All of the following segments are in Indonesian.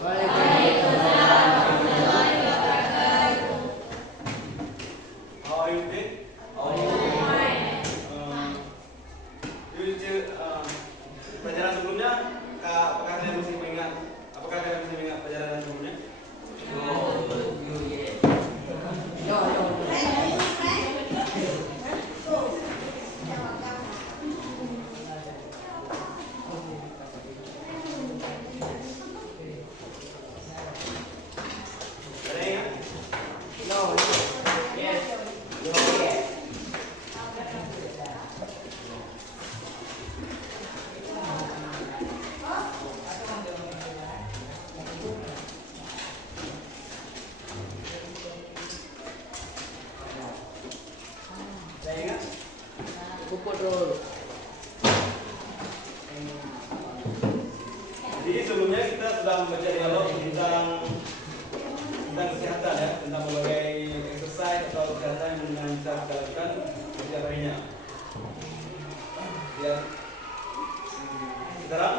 How are you today? Pelajaran sebelumnya, apakah kalian masih mengingat? Apakah kalian masih mengingat pelajaran sebelumnya? Ada yang ingat? Ada yang ingat? Jadi sebelumnya kita sudah membaca dialog tentang kesehatan ya, tentang berbagai exercise atau kesehatan yang bisa kita lakukan setiap harinya. Ya. Sekarang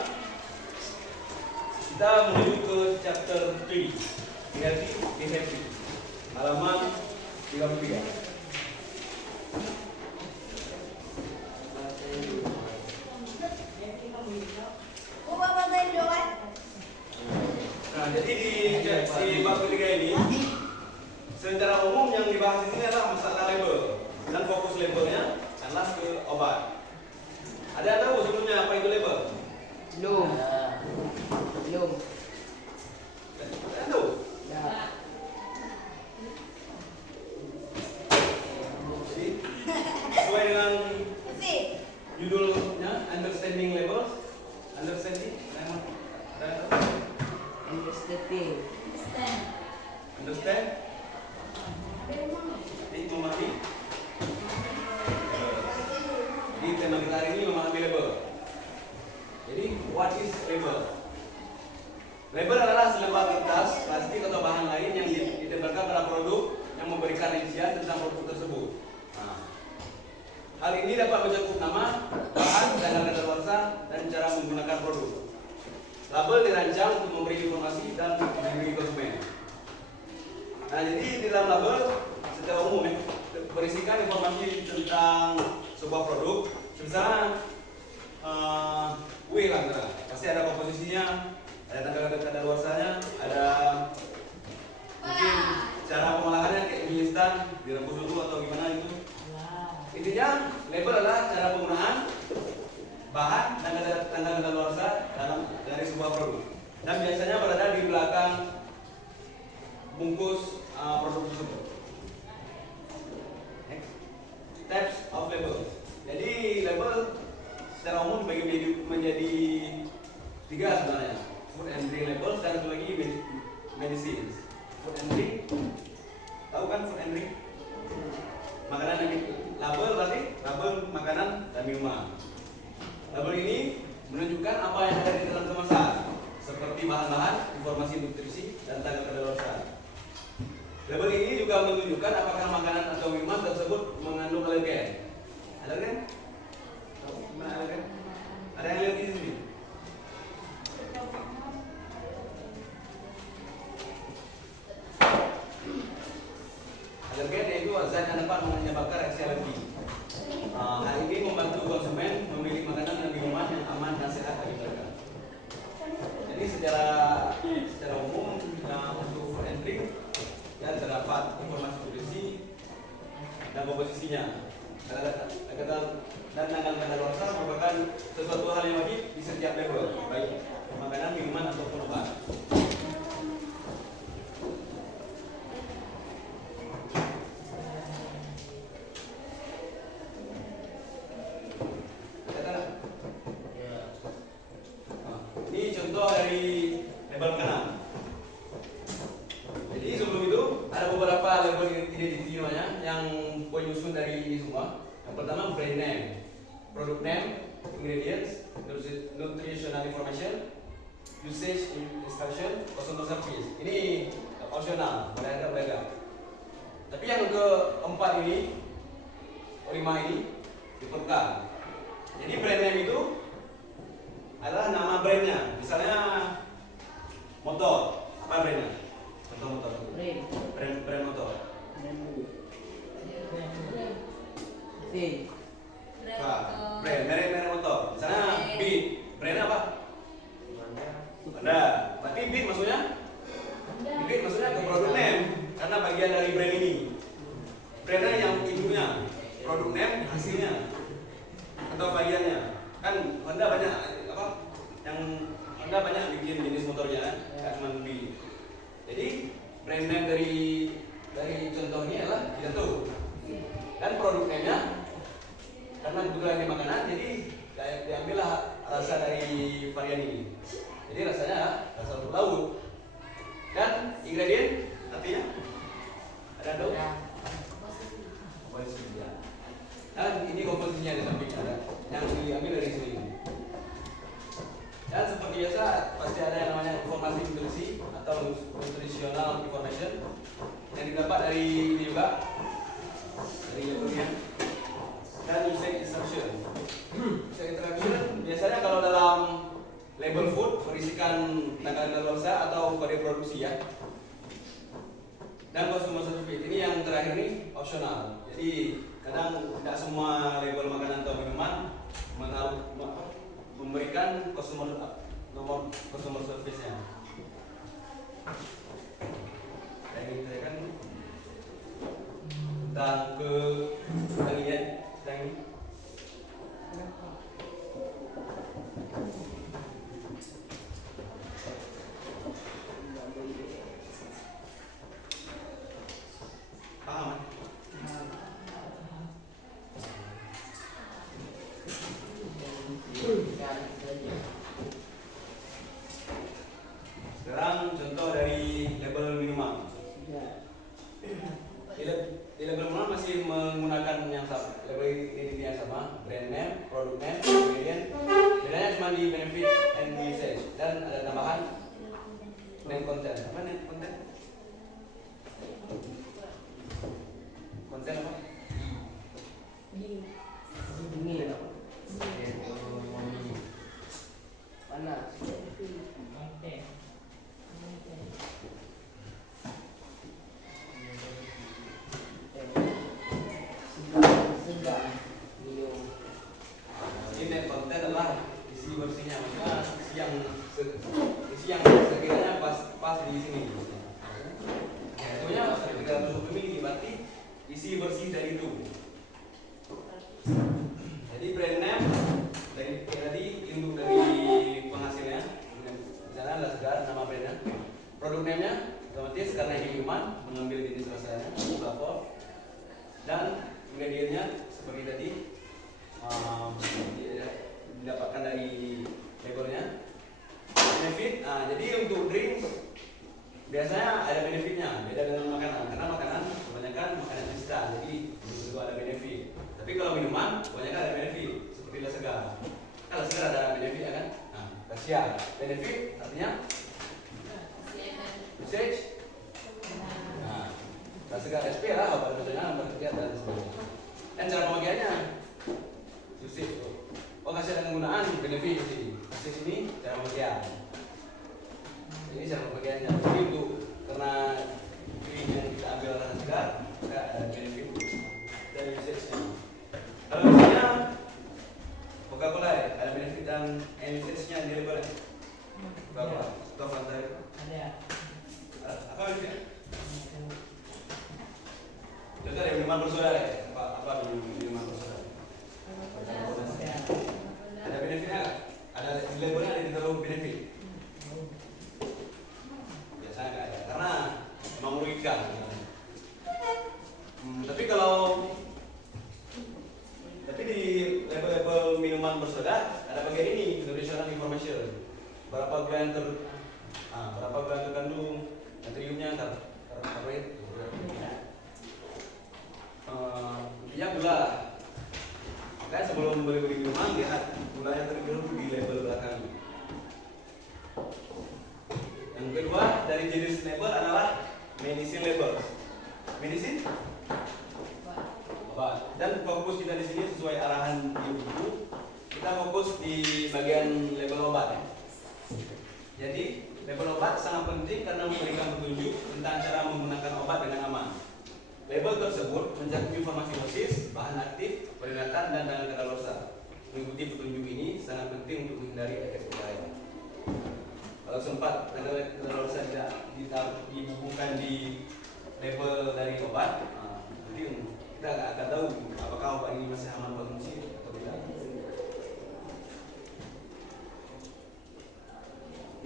kita menuju ke chapter 3, Be Happy, halaman 33. Nah, jadi di bab ketiga ini, secara umum yang dibahas di sini adalah masalah label dan fokus labelnya adalah ke obat. Ada yang tahu sebelumnya apa itu label? Belum. Ada tahu? Jadi sesuai dengan judulnya, understanding labels, understanding. Ada yang tahu? Understand? Ini memahami. Jadi tema kita hari ini memahami label. Jadi what is label? Label adalah selembar kertas, plastik atau bahan lain yang ditempelkan pada produk yang memberikan rincian tentang produk tersebut. Nah, hal ini dapat mencakup nama, bahan, tanggal kadaluarsa, dan cara menggunakan produk. Label dirancang untuk memberi informasi dan melindungi konsumen. Nah, jadi di dalam label secara umum berisikan informasi tentang sebuah produk. Misalnya kue lah, pasti ada komposisinya, ada tanggal kadaluarsanya, ada mungkin cara pengolahannya kayak mie instan, direbus dulu atau gimana itu. Intinya label adalah cara penggunaan bahan dan tanggal kadaluarsa dari sebuah produk, dan biasanya berada di belakang bungkus produk tersebut. Next. Types of label. Jadi label secara umum dibagi menjadi 3 sebenarnya. Food and drink label, dan satu lagi medicines. Food and drink, tahu kan food and drink? Makanan dan label berarti label makanan dan minuman. Label ini menunjukkan apa yang ada di dalam kemasan, seperti bahan-bahan, informasi nutrisi, dan tanggal kadaluarsa. Label ini juga menunjukkan apakah makanan atau minuman tersebut mengandung alergen. Alergen? Tahu gimana alergen? Ada yang lihat di sini? Alergen yaitu zat yang dapat menyebabkan reaksi alergi. Hal ini membantu konsumen memilih makanan dan minuman yang aman dan sehat bagi mereka. Jadi secara umum untuk food and drink ya terdapat informasi nutrisi dan komposisinya. Dan tanggal kadaluarsa merupakan sesuatu hal yang wajib di setiap label, baik makanan, minuman ataupun obat. Ini contoh dari label makanan. Jadi sebelum itu ada beberapa label identity namanya yang penyusun dari ini semua. Yang pertama brand name, product name, ingredients, nutritional information, usage instruction, customer service. Ini opsional, boleh ada, boleh ada. Tapi yang keempat ini, kelima ini diperlukan. Jadi brand name itu adalah nama brandnya. Misalnya motor, Honda banyak apa? Yang Honda banyak bikin jenis motornya kan, nggak cuma mobil. Jadi brand name dari contohnya adalah kita tuh. Dan produk name-nya karena kebetulan ini makanan, jadi diambillah rasa dari varian ini. Jadi rasanya rasa rumput laut. Dan ingredient artinya ada tuh. Dan ini komposisinya di samping ada yang diambil dari sini. Dan seperti biasa pasti ada yang namanya informasi nutrisi atau nutritional information yang didapat dari ini juga dari labelnya. Dan usage instruction. Usage instruction biasanya kalau dalam label food berisikan tanggal kadaluarsa atau kode produksi ya. Dan consumer certificate ini yang terakhir ini opsional. Jadi kadang tidak semua label makanan atau minuman memberikan nomor customer service-nya. Kayak gitu ya kan. Tentang ini. Paham? Sekarang contoh dari label minuman. Di label minuman masih menggunakan yang sama, label identity yang sama, brand name, product name, ingredient. Bedanya cuma di benefit and usage dan ada tambahan name content. Apa name content? Konten apa? Ini apa? Mana? Ini konten adalah isi bersihnya, maksudnya isi yang sekiranya pas di sini. Contohnya 320 ml berarti isi bersih dari itu. Jadi brand name tadi induk dari penghasilnya. Di sana adalah segar nama brandnya. Produk name-nya otomatis karena ini minuman mengambil jenis rasanya, flavor. Dan ingredientnya seperti tadi didapatkan dari labelnya. Benefit, jadi untuk drinks biasanya ada benefitnya, beda dengan makanan. Karena makanan kebanyakan makanan instan, jadi itu ada benefit. Tapi kalau minuman kebanyakan ada benefit, seperti la segar. Kalau segar ada benefit ya kan? Nah, rahasia. Benefit artinya usage. Nah, la segar SP lah, obat obatan berkhasiat dan sebagainya. Dan cara pemakaiannya usage. Oh, khasiat dan penggunaan benefit di sini. Usage ini cara pemakaian. Ini cara pembagiannya. Jadi untuk karena ini yang kita ambil rasa segar, maka ada benefit dari usage-nya. Kalau misalnya Coca-Cola ya, ada benefit dan usage-nya di label. Coca-Cola, Fanta ada. Apa benefitnya? Contoh ya minuman bersoda ya. Apa minuman bersoda? Ada benefitnya nggak? Ada di labelnya ada ditaruh benefit. Biasanya nggak ada, karena memang merugikan. Tapi di label-label minuman bersoda ada bagian ini, nutritional information. Berapa gram terkandung, natriumnya, karbohidrat. Ya gula. Kan sebelum beli minuman lihat gulanya terkandung di label belakang. Yang kedua dari jenis label adalah medicine label. Medicine obat. Dan fokus kita di sini sesuai arahan di buku, kita fokus di bagian label obat. Jadi label obat sangat penting karena memberikan petunjuk tentang cara menggunakan obat dengan aman. Label tersebut mencakup informasi dosis, bahan aktif, peringatan dan tanggal kadaluarsa. Mengikuti petunjuk ini sangat penting untuk menghindari efek berbahaya. Kalau sempat tanggal kadaluarsa tidak dibubuhkan di label dari obat, nanti kita akan tahu apakah obat ini masih aman konsumsi atau tidak.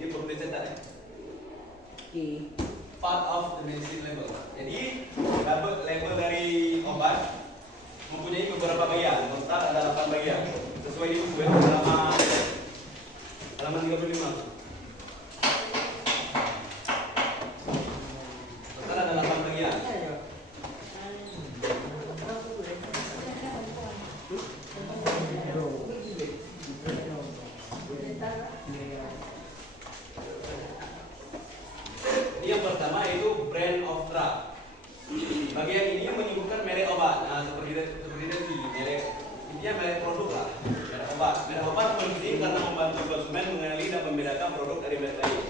Jadi perlu dicetak ya. Oke. Part of the medicine label. Jadi label dari obat mempunyai beberapa bagian. Total ada 8 bagian. Sesuai di buku halaman 35. Total ada 8 bagian. Ini yang pertama itu brand of drug. Bagian ini menyebutkan merek obat. Nah, seperti tadi, merek intinya merek produk lah. Merek obat. Merek obat penting karena membantu konsumen mengenali dan membedakan produk dari merek lain.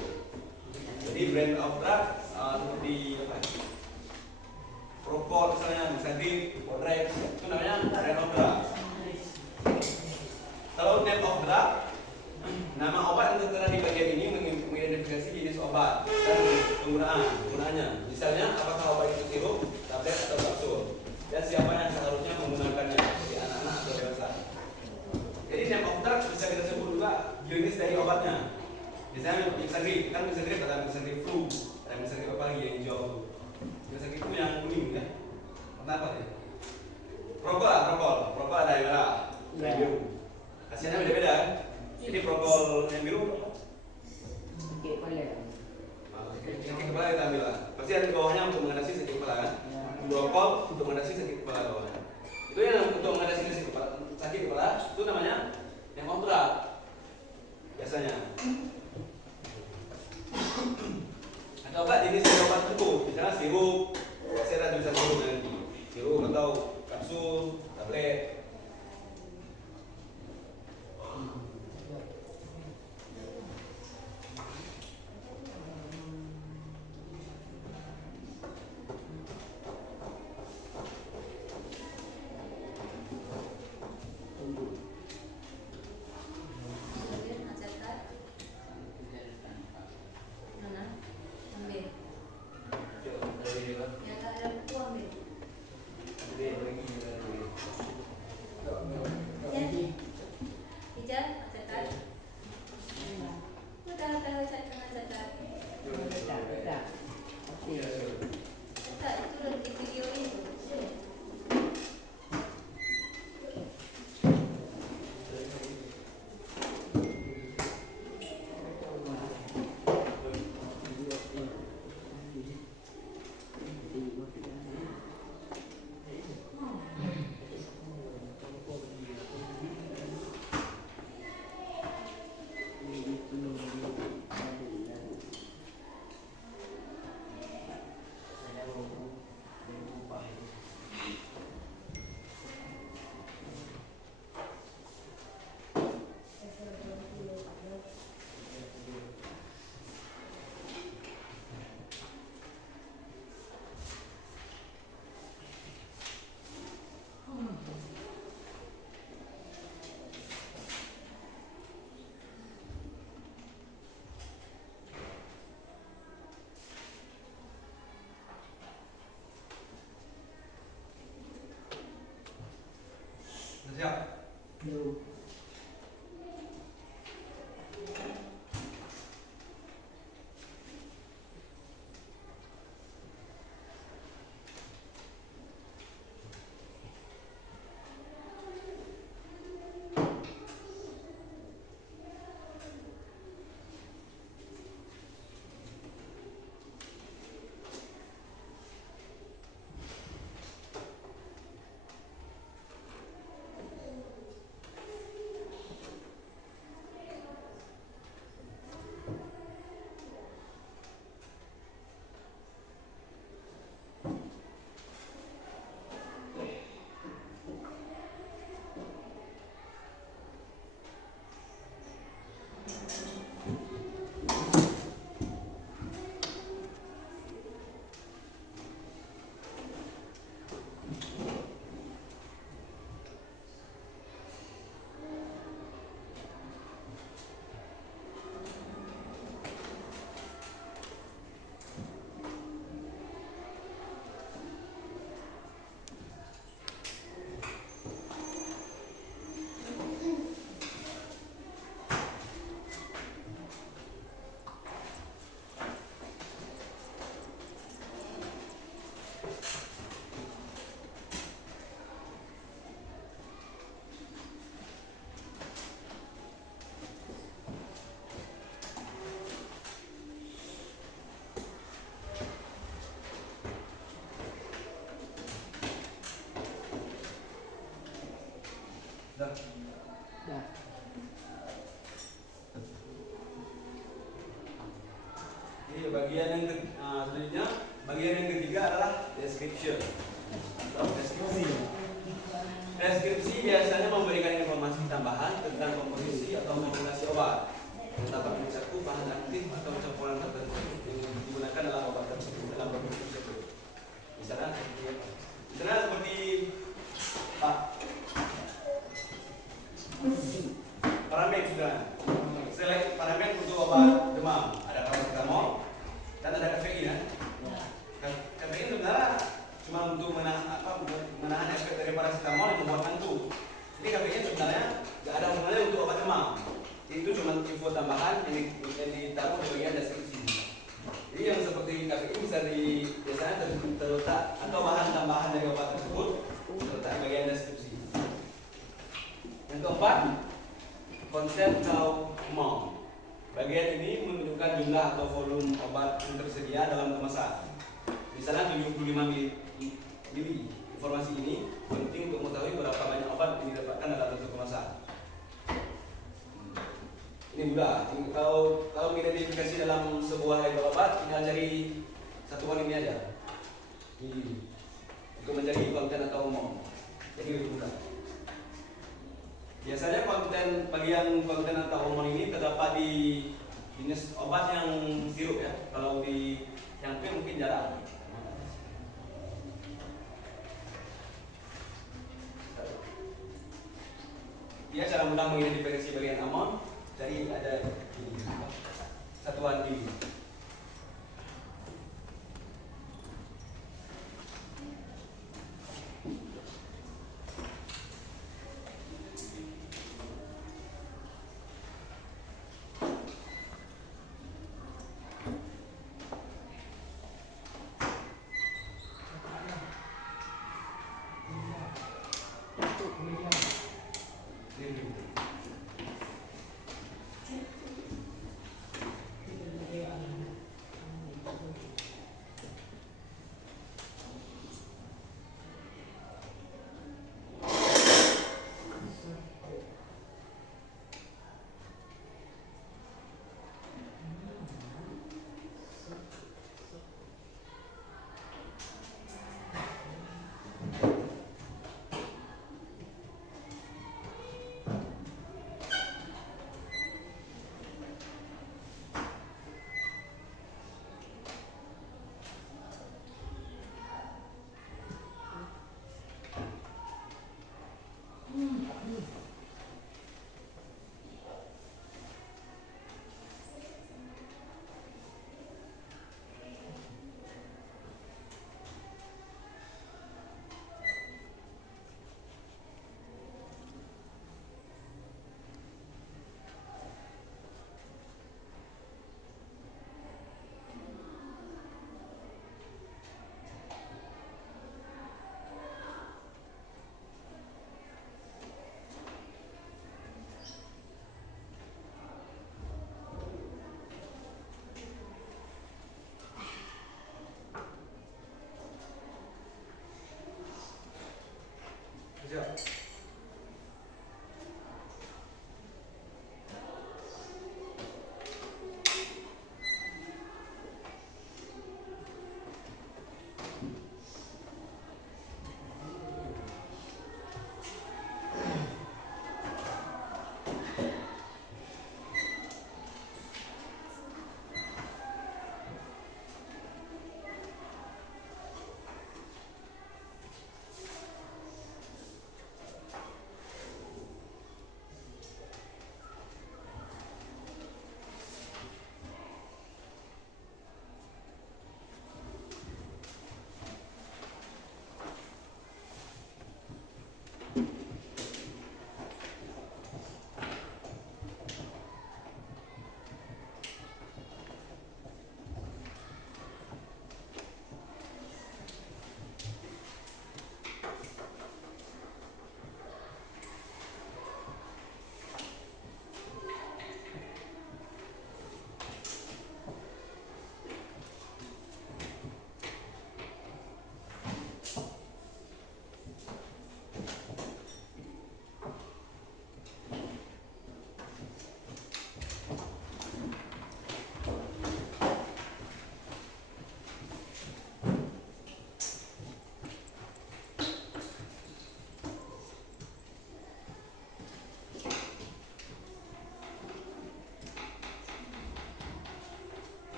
Jadi brand of drug seperti apa? Prokol misalnya Podrex, itu namanya brand of drug. Kalau name of drug, nama obat yang tertera di bagian ini mengidentifikasi jenis obat dan penggunaannya. Misalnya, apakah obat itu sirup, tablet, atau kapsul, dan siapa yang seharusnya menggunakannya, jadi anak-anak atau dewasa. Jadi name of drug bisa kita sebut juga jenis dari obatnya. Misalnya Mixagrip, kan Mixagrip ada Mixagrip flu, ada Mixagrip apa lagi yang hijau tuh. Mixagrip itu yang kuning ya. Kenapa ya? Prokol ada yang merah, yang biru. Hasilnya beda-beda kan? Jadi prokol yang biru Sakit kepala. sakit kepala kita ambil lah. Pasti ada di bawahnya untuk mengatasi sakit kepala kan? Prokol untuk mengatasi sakit kepala bawahnya. Itu yang untuk mengatasi sakit kepala itu namanya yang kontrak biasanya. Atau obat jenis obat tertentu, misalnya sirup, saya ada tulisan sirup nanti, sirup atau kapsul, tablet. bagian yang selanjutnya, bagian yang ketiga adalah description atau deskripsi. Deskripsi biasanya memberikan informasi tambahan tentang komposisi atau formulasi obat, dapat mencakup bahan aktif atau campuran tertentu yang digunakan dalam obat tersebut dalam produk tersebut. Misalnya seperti Pak paramen sudah. Select paramen untuk obat demam, ada paracetamol dan ada kafein ya. Kafein sebenarnya cuma untuk menahan efek dari paracetamol yang membuat ngantuk. Ini kafein sebenarnya nggak ada hubungannya untuk obat demam. Itu cuma info tambahan yang ditaruh di bagian deskripsi. Jadi yang seperti kafein bisa biasanya terletak atau bahan tambahan dari obat tersebut terletak di bagian deskripsi. Yang keempat, konten atau amount. Bagian ini menunjukkan jumlah atau volume obat yang tersedia dalam kemasan. Misalnya 75 mili. Informasi ini penting untuk mengetahui berapa banyak obat yang didapatkan dalam satu kemasan. Ini mudah. Kalau mengidentifikasi dalam sebuah label obat, tinggal cari satuan ini aja. Ini untuk menjadi konten atau amount. Jadi lebih mudah. Biasanya bagian konten atau hormon ini terdapat di jenis obat yang sirup ya. Kalau di yang pil mungkin jarang. Dia cara mudah mengidentifikasi bagian amount dari ada ini, satuan ini.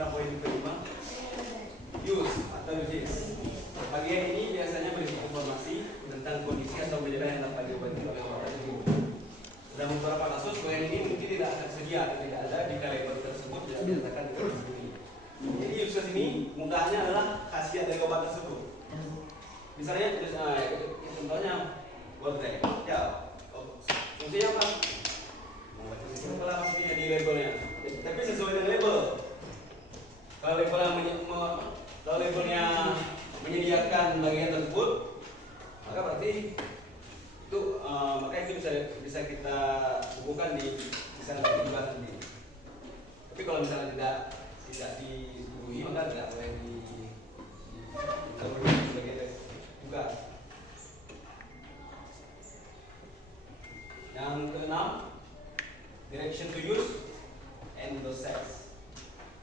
pada poin kelima, use atau uses. Bagian ini biasanya berisi informasi tentang kondisi atau gejala yang dapat diobati oleh obat tersebut. Dalam beberapa kasus, bagian ini mungkin tidak akan sedia atau tidak ada jika label tersebut tidak dinyatakan di dalam ini. Jadi uses ini mudahnya adalah khasiat dari obat tersebut. Misalnya, contohnya Voltec, ya, fungsinya apa? Apa maksudnya di labelnya? Tapi sesuai dengan label. Kalau labelnya menyediakan bagian tersebut, maka berarti itu maka itu bisa kita bukukan di misalnya dibahas nanti. Tapi kalau misalnya tidak dibukuhi maka tidak boleh ditaruh sebagai bukan. Yang keenam, direction to use and dosage.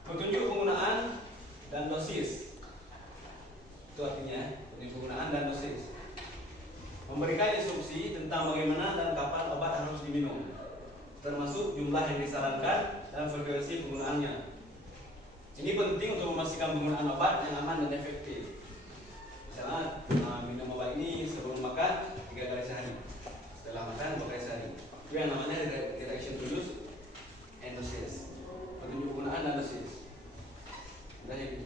Petunjuk penggunaan dan dosis. Itu artinya petunjuk penggunaan dan dosis. Memberikan instruksi tentang bagaimana dan kapan obat harus diminum, termasuk jumlah yang disarankan dan frekuensi penggunaannya. Ini penting untuk memastikan penggunaan obat yang aman dan efektif. Misalnya minum obat ini sebelum makan 3 kali sehari, setelah makan 2 kali sehari. Itu yang namanya direction to use and dosage. Petunjuk penggunaan dan dosis. Dan yang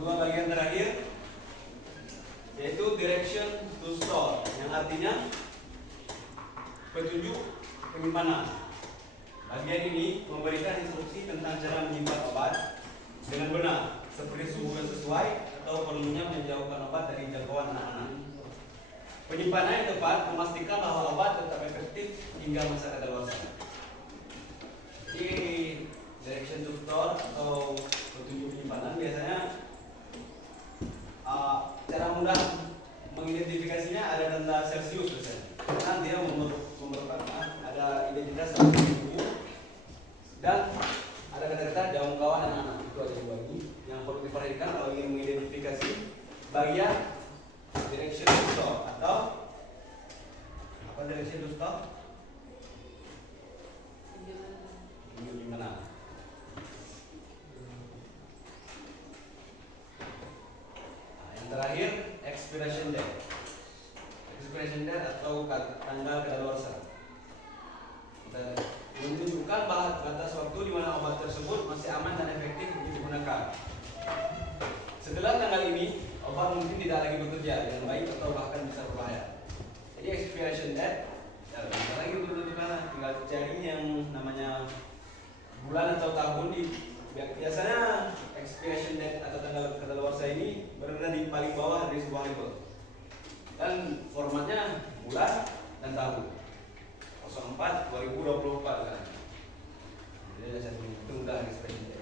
Dua bagian terakhir yaitu direction to store, yang artinya petunjuk penyimpanan. Bagian ini memberikan instruksi tentang cara menyimpan obat dengan benar, seperti suhu yang sesuai atau perlunya menjauhkan obat dari jangkauan anak-anak. Penyimpanan yang tepat memastikan bahwa obat tetap efektif hingga masa kadaluarsa. Jadi direction to store atau petunjuk penyimpanan biasanya cara mudah mengidentifikasinya ada tanda Celsius biasanya. Karena dia memerlukan ada identitas suhu dan ada kata-kata jangkauan anak-anak. Itu ada dua ini yang perlu diperhatikan kalau ingin mengidentifikasi bagian direction to store atau apa direction to store? Gimana? Nah, yang terakhir expiration date. Expiration date atau tanggal kadaluarsa. Dan menunjukkan batas waktu di mana obat tersebut masih aman dan efektif untuk digunakan. Setelah tanggal ini, obat mungkin tidak lagi bekerja dengan baik atau bahkan bisa berbahaya. Jadi expiration date, ya bisa lagi untuk menentukan, tinggal cari yang namanya bulan atau tahun. Biasanya expiration date atau tanggal kadaluarsa ini berada di paling bawah dari sebuah label. Dan formatnya bulan dan tahun. 04/2024 kan. Jadi ada satu itu mudah expiration date.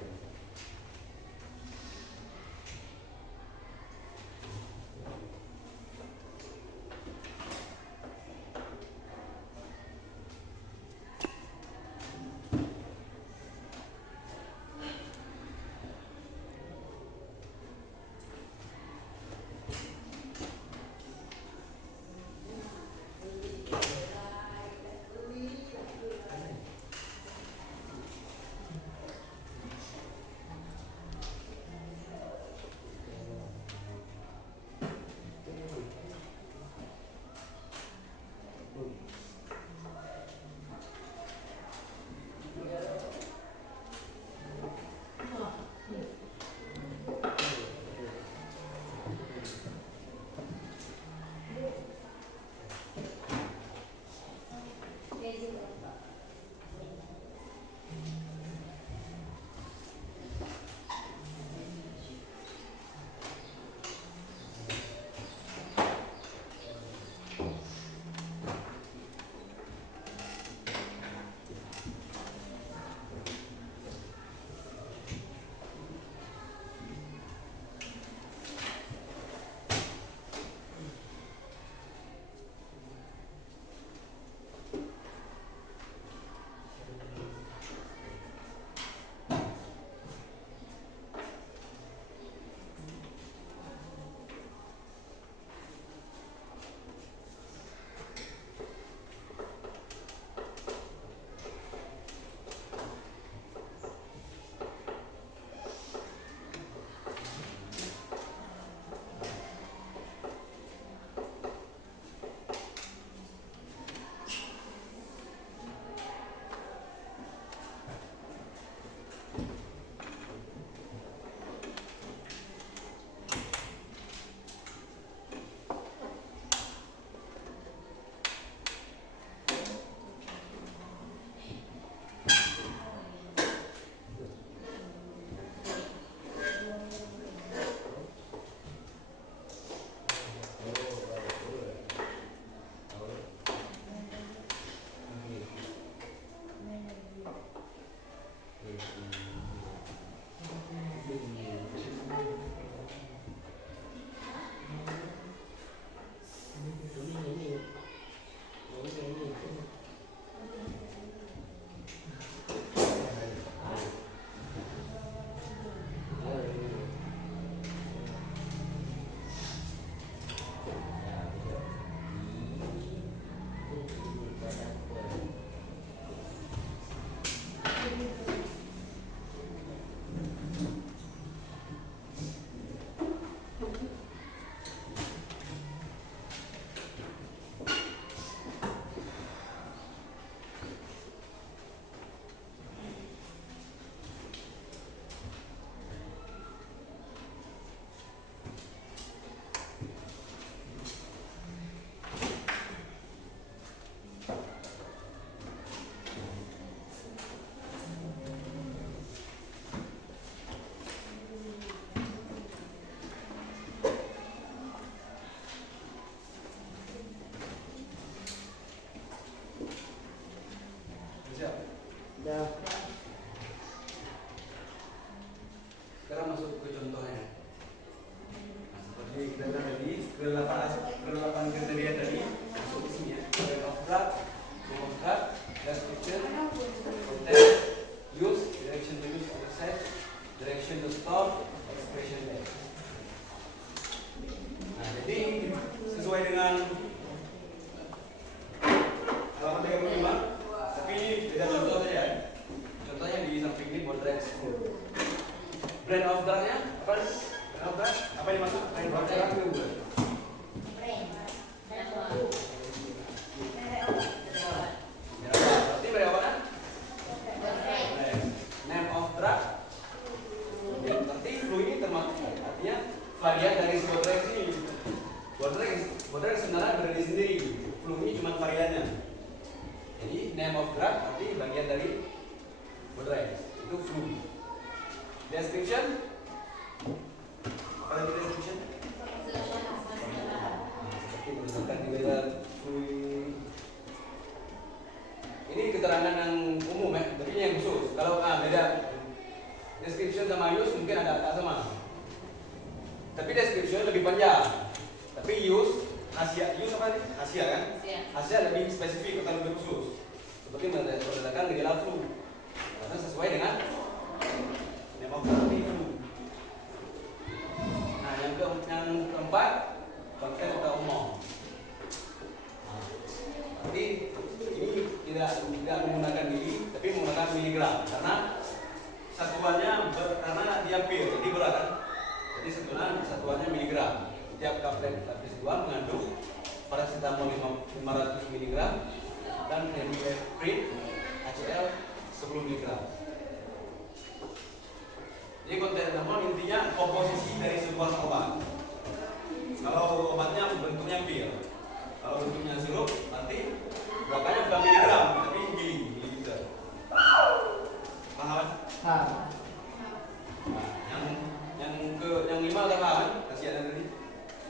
kedelapan kriteria tadi masuk di sini ya. Brand of drug, name of drug, description, content, use, direction to use on the site, direction to store, expiration date. Nah, jadi sesuai dengan halaman 35, tapi ini beda contoh saja ya. Contohnya di samping ini Bodrex Food. Brand of drug-nya apa? Brand of drug apa yang masuk? Brand of drug itu. Berarti merek apa kan? Name of drug. Ya, berarti flu ini termasuk artinya varian dari si Bodrex ini. Bodrex sebenarnya berdiri sendiri. Flu ini cuma variannya. Jadi name of drug berarti bagian dari Bodrex. Itu flu. Description. Apa lagi description? Seperti menunjukkan gejala flu. Ini keterangan yang umum ya, tapi ini yang khusus. Kalau beda description sama use mungkin ada sama. Tapi description lebih panjang. Tapi use apa nih? Hasia kan? Hasia lebih spesifik atau lebih khusus. Seperti menandakan gejala flu. Karena sesuai dengan demokrasi flu. Nah, yang keempat konten atau umum. Jadi ini tidak menggunakan mili, tapi menggunakan miligram karena satuannya karena dia pil, jadi berat kan? Jadi satuannya miligram. Setiap tablet lapis 2 mengandung paracetamol 500 mg dan remifeprin HCl 10 mg. Jadi konten intinya komposisi dari sebuah obat. Kalau obatnya bentuknya pil, kalau bentuknya sirup nanti berapanya bukan miligram tapi mililiter. Paham? Nah, yang 5 udah paham? Kasihan tadi.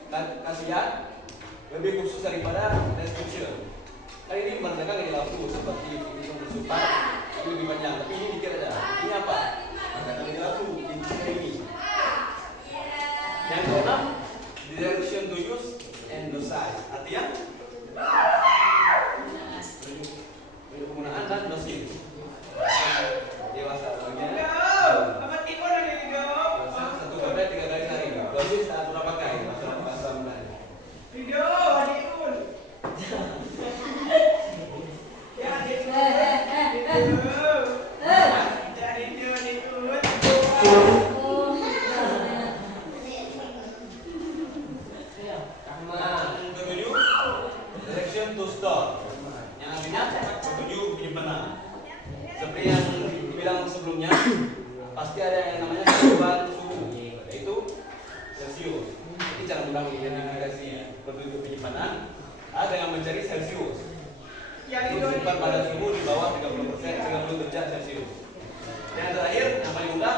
Kasihan lebih khusus daripada description. Kan ini menandakan gejala flu seperti itu bersumpah itu lebih banyak, tapi ini dikit aja. Ini apa? Menandakan gejala flu ini. Yang keenam, direction to use and dosage. Artinya penggunaan dan dosis. Dewasa bagian. Satu tablet 3 kali sehari. Dosis tak berapa kali? Bahasa Melayu. Video, adikun. Ya, adikun. Direction to store. Yang artinya menuju penyimpanan. Seperti yang dibilang sebelumnya, pasti ada yang namanya satuan suhu, yaitu Celsius. Ini cara mudah mengidentifikasi penduduk penyimpanan ada yang mencari Celsius. Disimpan pada suhu di bawah 30 derajat Celsius. Yang terakhir, yang paling mudah,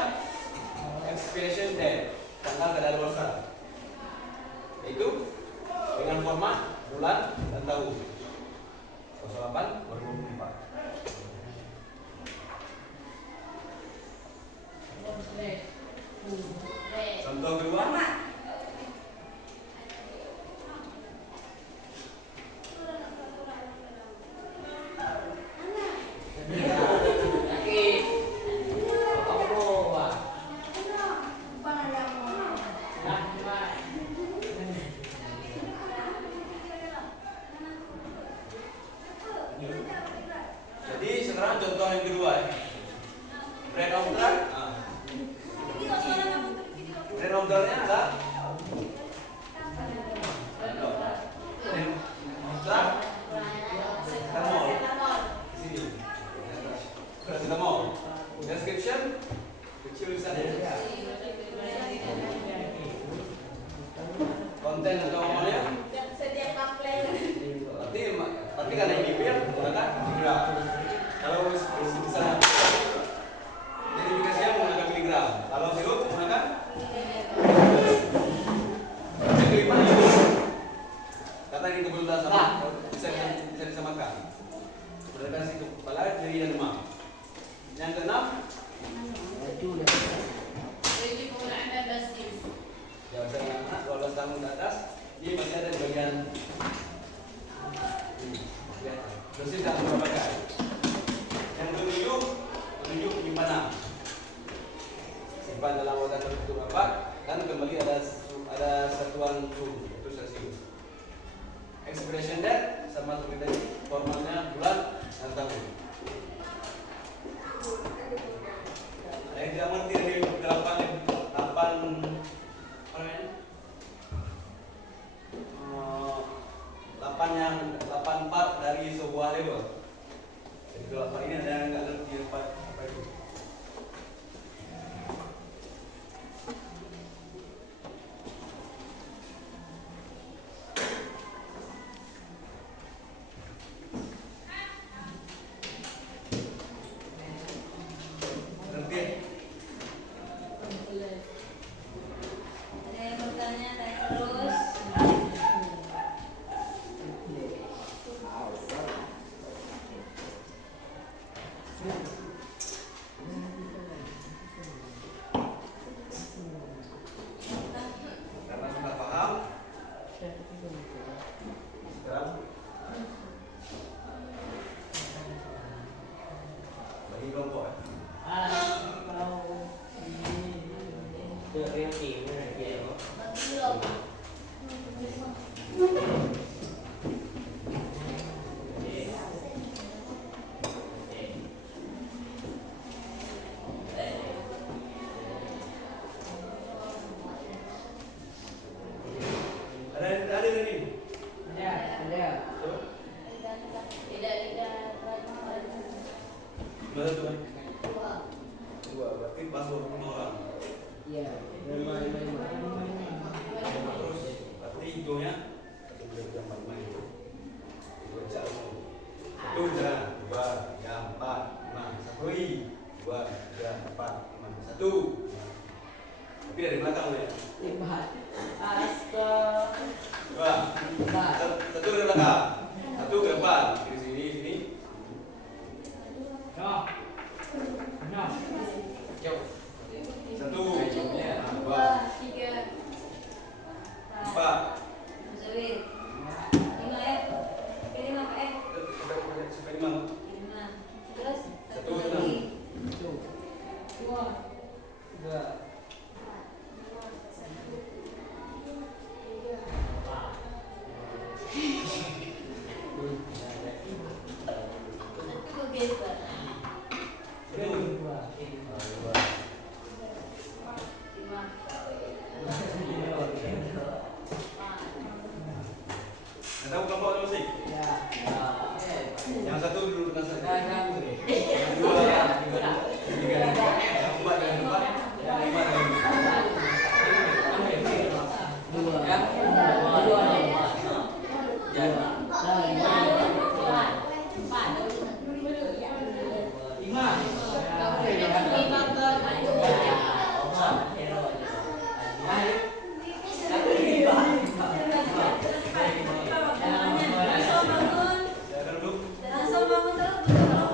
expiration date, tanggal kadaluarsa, yaitu dengan format bulan dan tahun. 08 2024. Contoh kedua. Jadi sekarang contoh yang kedua ya. Brand of drug. Brand of drug-nya ada paracetamol. Di sini. Paracetamol. Description kecil tulisannya. Konten atau omolnya. Tapi karena ini pil, menggunakan miligram. Kalau misalnya identifikasinya menggunakan miligram. Kalau sirup menggunakan yang kelima itu karena ini kebetulan sama bisa disamakan. Berdasarkan situ kepala, nyeri dan demam. Yang keenam, ya usia anak 12 tahun ke atas Ini masih ada di bagian ya, dosis dan berbagai. Yang ketujuh penyimpanan. Simpan dalam wadah tertutup rapat dan kembali ada satuan suhu yaitu Celcius. Expiration date sama seperti tadi, formatnya bulan dan tahun. Ada yang tidak mengerti dari 8 part dari sebuah label. Jadi kalau part ini ada yang nggak ngerti apa itu. Ngerti? Ada yang bertanya, tanya terus. Karena sudah paham, sekarang bagi kelompok ya. Ada ini. Berapa tuh kan? Dua, berarti pas 20 orang. Terus berarti hidungnya satu bulan jam 4 main. Dua jam. Satu jam, 2, 3, 4, 5. Satu lagi. 2, 3, 4, 5. Satu. Tapi dari belakang ya. Dua. Satu dari belakang. Satu ke depan. Di sini, sini. Satu, dua, 3, 4. Sampai 5. terus Satu, lagi. 2, satu geser. Ada kelompok musik. Yang satu dulu dengan saya. Yang dua, tiga, yang empat dengan empat, yang lima dengan lima. Saya duduk. Langsung bangun terus. Terus.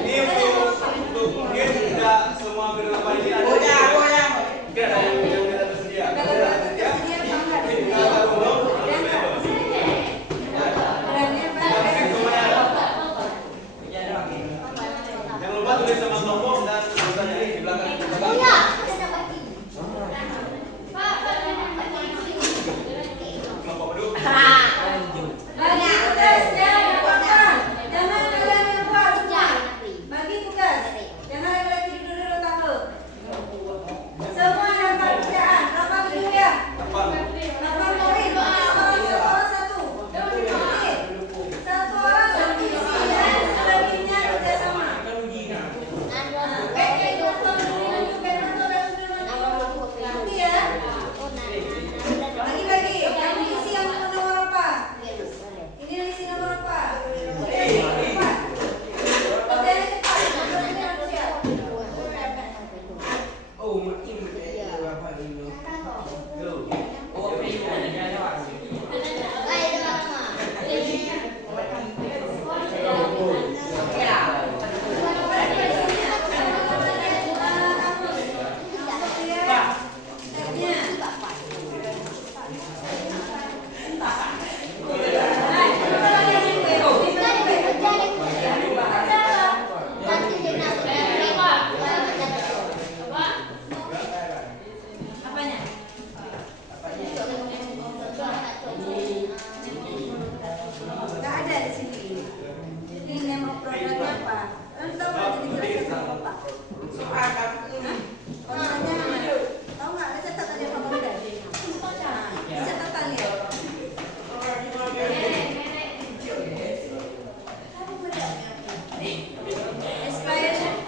Ini untuk mungkin tidak semua beberapa ini ada. Mungkin ada yang tidak tersedia. Kalau tidak tersedia, kita akan belum available. Jangan lupa tulis sama tombol dan tulisannya ini di belakang. Kelompok penduduk. Bagi tugas, jangan apa-apa. Jangan kalian yang buat semua. Bagi tugas, jangan ada lagi duduk-duduk takut. Semua dapat kerjaan, dapat dulu ya. Kapan? Dapat poin, satu orang satu. Oke. Satu orang satu isi ya, selebihnya kerjasama. Nanti ya. Bagi-bagi, kamu isi yang nomor apa? Ini isi nomor apa? Cepat. Kerjanya cepat, kerjanya harus siap. Apanya? Nggak ada di sini. Ini nama programnya apa? Tahu nggak dijelasin sama Bapak? Programnya tahu nggak? Ada catatannya Pak Komda? Nah, catatan ya. Expired ada?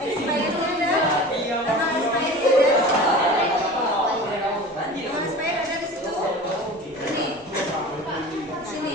Nama expired ada di situ? Ini. Sini.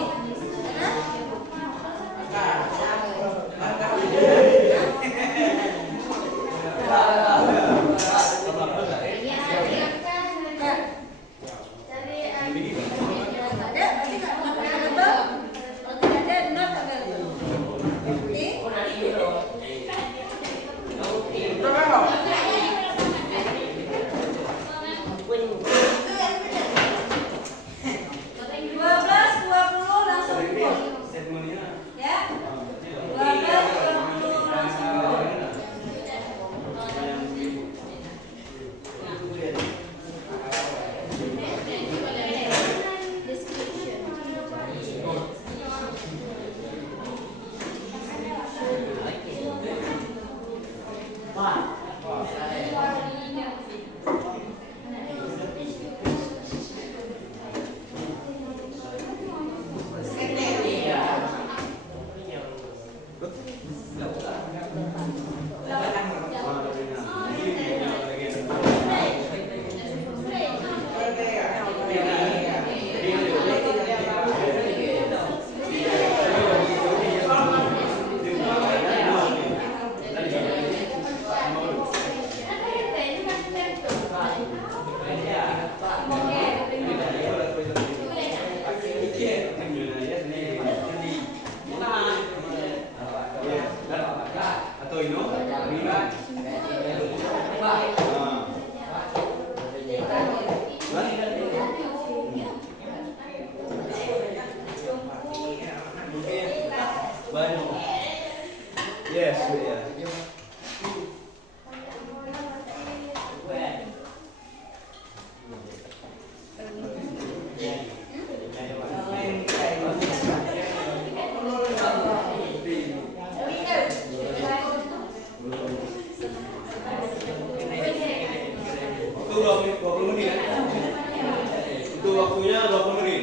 Yes, yeah. Itu 20 menit. Itu waktunya 20 menit.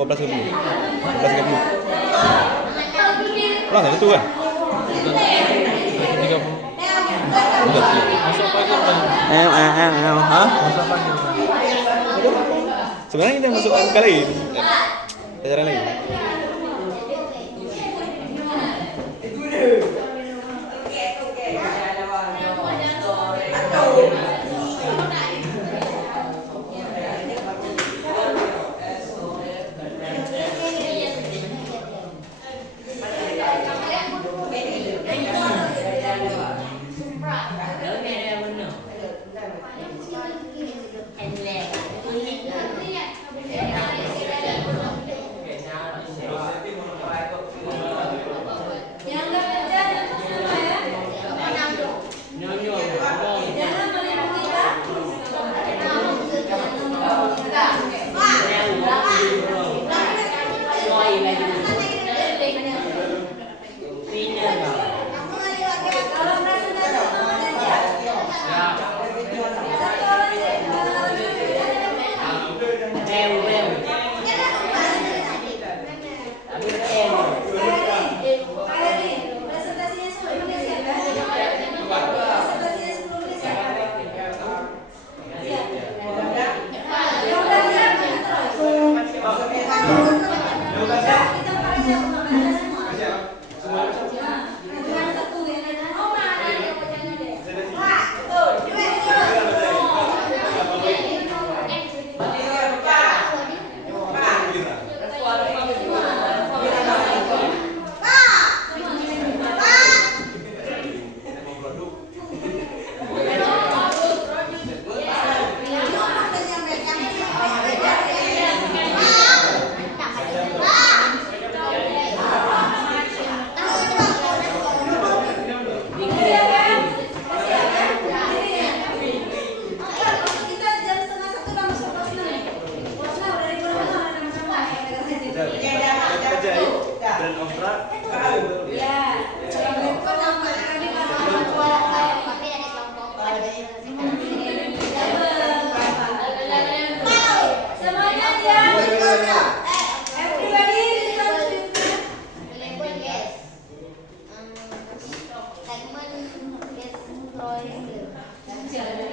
12 lebih. 12.30. Pulang nggak itu kan? 30. Udah. Masuk pagi udah. Hah? Masuk pagi udah. Sebenarnya kita masuk kali ini. Acara lagi. Segment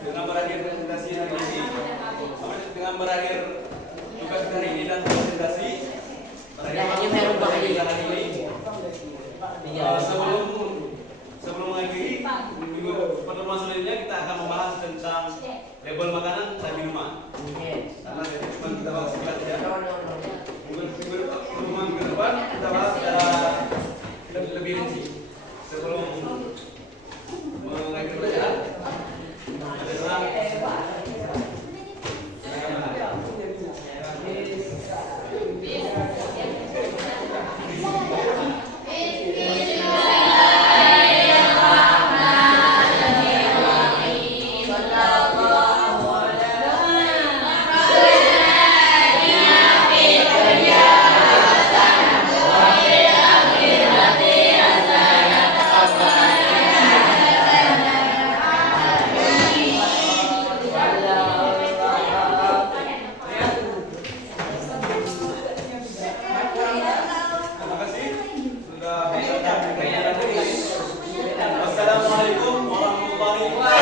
Dengan berakhir presentasi hari ini, dengan berakhir tugas hari ini dan presentasi, berakhir hari ini. Sebelum mengakhiri pertemuan selanjutnya kita akan membahas tentang label makanan dan minuman. Karena cuma kita bahas sekilas saja. Pertemuan ke depan kita bahas secara lebih rinci. Sebelum mengakhiri pelajaran, Assalamualaikum warahmatullahi wabarakatuh.